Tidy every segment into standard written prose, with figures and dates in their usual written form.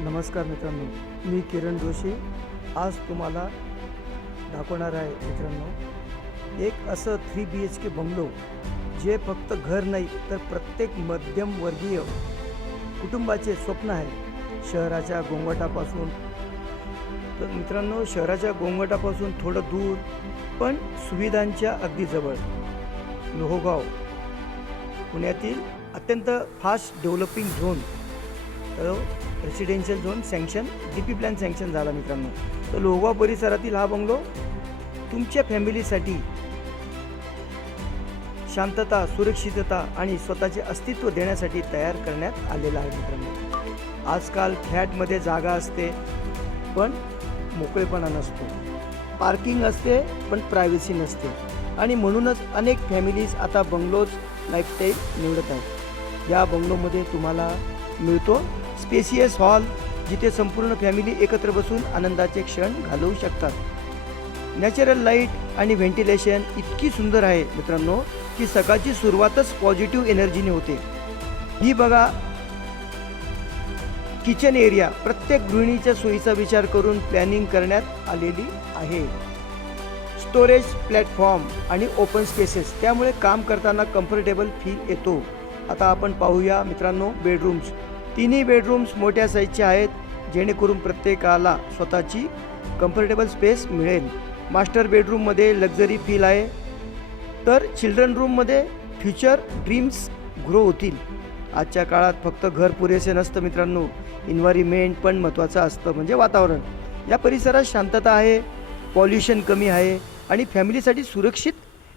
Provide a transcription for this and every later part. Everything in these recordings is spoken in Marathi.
नमस्कार मित्रांनो, मी किरण जोशी आज तुम्हाला दाखवणार आहे मित्रांनो एक असं 3 BHK बंगलो जे फक्त घर नाही तर प्रत्येक मध्यमवर्गीय कुटुंबाचे स्वप्न आहे। शहराच्या गोंगाटापासून तर मित्रांनो शहराच्या गोंगाटापासून थोडं दूर पण सुविधांच्या अगदी जवळ लोहगाव पुण्यातील अत्यंत fast developing zone residential zone sanction DP plan sanction झाला मित्रांनो। तर लोहगाव परिसरातील हा बंगलो तुमच्या फॅमिलीसाठी शांतता, सुरक्षितता आणि स्वतःचे अस्तित्व देण्यासाठी तयार करण्यात आलेला आहे मित्रांनो। आजकाल फ्लॅटमध्ये जागा असते पण मोकळेपणा नसतो, पार्किंग असते पण प्रायव्हसी नसते आणि म्हणूनच अनेक फॅमिलीज आता बंगलोज लाईफस्टाईल निवडत आहेत। या बंगलोमध्ये तुम्हाला मिळतो स्पेसियस हॉल जिथे संपूर्ण फॅमिली एकत्र बसून आनंदाचे क्षण घालवू शकतात। नॅचरल लाईट आणि व्हेंटिलेशन इतकी सुंदर आहे मित्रांनो की सकाळची सुरुवातच पॉझिटिव्ह एनर्जीने होते। ही बघा किचन एरिया प्रत्येक गृहिणीच्या सोयीचा विचार करून प्लॅनिंग करण्यात आलेली आहे। स्टोरेज प्लॅटफॉर्म आणि ओपन स्पेसेस त्यामुळे काम करताना कम्फर्टेबल फील येतो। आता आपण पाहूया मित्रांनो बेडरूम्स। तिन्ही बेडरूम्स मोठ्या साईजचे आहेत जेणेकरून प्रत्येकाला स्वतःची कम्फर्टेबल स्पेस मिळेल। मास्टर बेडरूममध्ये लक्झरी फील आहे तर चिल्ड्रन रूममध्ये फ्युचर ड्रीम्स ग्रो होतील। आजच्या काळात फक्त घर पुरेसे नसतं मित्रांनो, एन्व्हायरमेंट पण महत्त्वाचं असतं म्हणजे वातावरण। या परिसरात शांतता आहे, पॉल्युशन कमी आहे आणि फॅमिलीसाठी सुरक्षित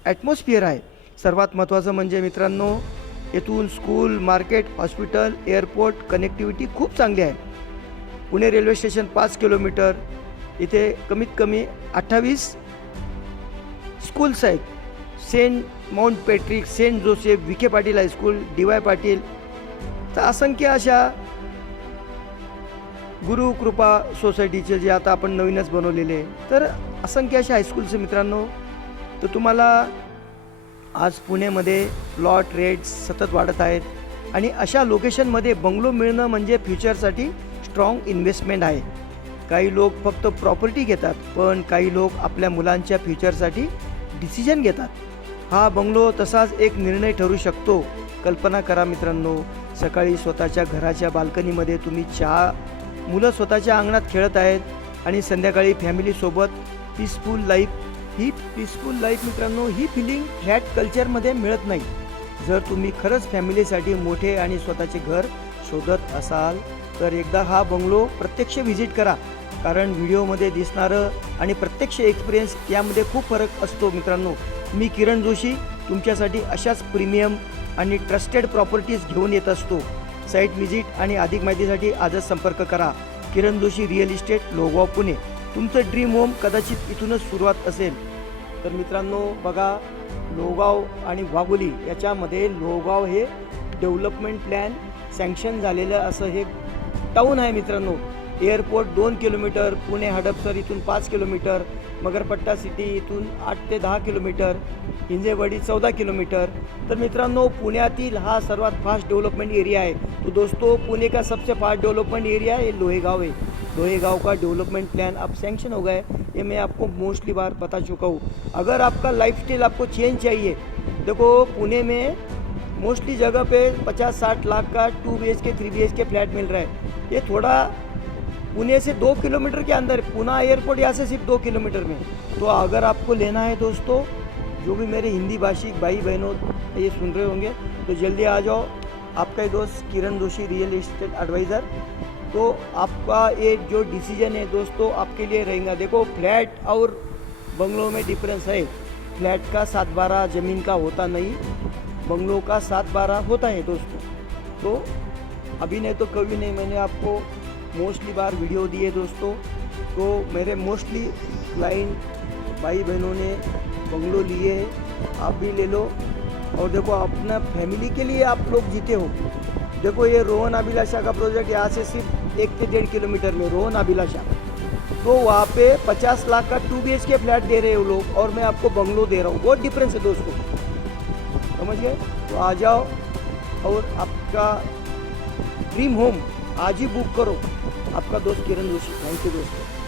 ॲटमॉस्फिअर आहे। सर्वात महत्त्वाचं म्हणजे मित्रांनो येथून school, market, hospital, airport connectivity खूप चांगली आहे। पुणे रेल्वे स्टेशन 5 किलोमीटर, इथे कमीत कमी 28 स्कूल्स आहेत। Saint Mount Patrick, Saint Joseph, Vikhe Patil high school, DY Patil तर असंख्य अशा गुरु कृपा सोसायटीचे जे आता आपण नवीनच बनवलेले तर असंख्य अशा हायस्कूल्स मित्रांनो। तर तुम्हाला आज पुण्यामध्ये प्लॉट रेट्स सतत वाढत आहेत आणि अशा लोकेशनमध्ये बंगलो मिळणं म्हणजे फ्युचरसाठी स्ट्रॉंग इन्व्हेस्टमेंट आहे। काही लोक फक्त प्रॉपर्टी घेतात पण काही लोक आपल्या मुलांच्या फ्युचरसाठी डिसिजन घेतात। हा बंगलो तसाच एक निर्णय ठरू शकतो। कल्पना करा मित्रांनो, सकाळी स्वतःच्या घराच्या बाल्कनीमध्ये तुम्ही चहा, मुलं स्वतःच्या अंगणात खेळत आहेत आणि संध्याकाळी फॅमिलीसोबत पीसफुल लाईफ। ही पीसफुल लाईफ मित्रांनो ही फिलिंग फ्लॅट कल्चरमध्ये मिळत नाही। जर तुम्ही खरंच फॅमिलीसाठी मोठे आणि स्वतःचे घर शोधत असाल तर एकदा हा बंगलो प्रत्यक्ष व्हिजिट करा, कारण व्हिडिओमध्ये दिसणारं आणि प्रत्यक्ष एक्सपिरियन्स यामध्ये खूप फरक असतो मित्रांनो। मी किरण जोशी तुमच्यासाठी अशाच प्रीमियम आणि ट्रस्टेड प्रॉपर्टीज घेऊन येत असतो। साईट व्हिजिट आणि अधिक माहितीसाठी आजच संपर्क करा। किरण जोशी रिअल इस्टेट, लोहगाव, पुणे। तुमचं ड्रीम होम कदाचित इथूनच सुरुवात असेल। तर मित्रांनो बघा, लोहगाव आणि वाघोली याच्यामध्ये लोहगाव हे डेव्हलपमेंट प्लॅन सँक्शन झालेलं असं हे टाऊन आहे मित्रांनो। एअरपोर्ट 2 किलोमीटर, पुणे हडपसर इथून 5 किलोमीटर, मगरपट्टा सिटी इथून 8 ते 10 किलोमीटर, हिंजेवाडी 14 किलोमीटर। तर मित्रांनो पुण्यातील हा सर्वात फास्ट डेवलपमेंट एरिया है। तो दोस्तों पुणे का सबसे फास्ट डेवलपमेंट एरिया ये लोहेगांव है। लोहेगांव का डेवलपमेंट प्लान अब सैंक्शन हो गया है, ये मैं आपको मोस्टली बार बता चुका हूँ। अगर आपका लाइफस्टाइल आपको चेंज चाहिए, देखो पुणे में मोस्टली जगह पे 50-60 लाख का 2 BHK 3 BHK फ्लैट मिल रहा है। ये थोड़ा पुणे से 2 किलोमीटर के अंदर, पुणे एयरपोर्ट यहाँ से सिर्फ 2 किलोमीटर में। तो अगर आपको लेना है दोस्तों, जो भी मेरे हिंदी भाषी भाई बहनों ये सुन रहे होंगे तो जल्दी आ जाओ। आपका ही दोस्त किरण जोशी रियल एस्टेट एडवाइज़र। तो आपका ये जो डिसीजन है दोस्तों आपके लिए रहेगा। देखो फ्लैट और बंगलों में डिफरेंस है। फ्लैट का 7/12 ज़मीन का होता नहीं, बंगलों का 7/12 होता है दोस्तों। तो अभी नहीं तो कभी नहीं, मैंने आपको मोस्टली बार वीडियो दिए दोस्तों। तो मेरे मोस्टली क्लाइंट भाई बहनों ने बंगलो लिए हैं, आप भी ले लो। और देखो अपना फैमिली के लिए आप लोग जीते हो। देखो ये रोहन अभिलाषा का प्रोजेक्ट यहाँ से सिर्फ 1 से 1.5 किलोमीटर में रोहन अभिलाषा, तो वहाँ पे 50 लाख का 2 BHK फ्लैट दे रहे हो लोग और मैं आपको बंगलो दे रहा हूँ। बहुत डिफरेंस है दोस्तों, समझ गए। तो आ जाओ और आपका ड्रीम होम आज ही बुक करो। आपका दोस्त किरण जोशी। थैंक यू दोस्तों।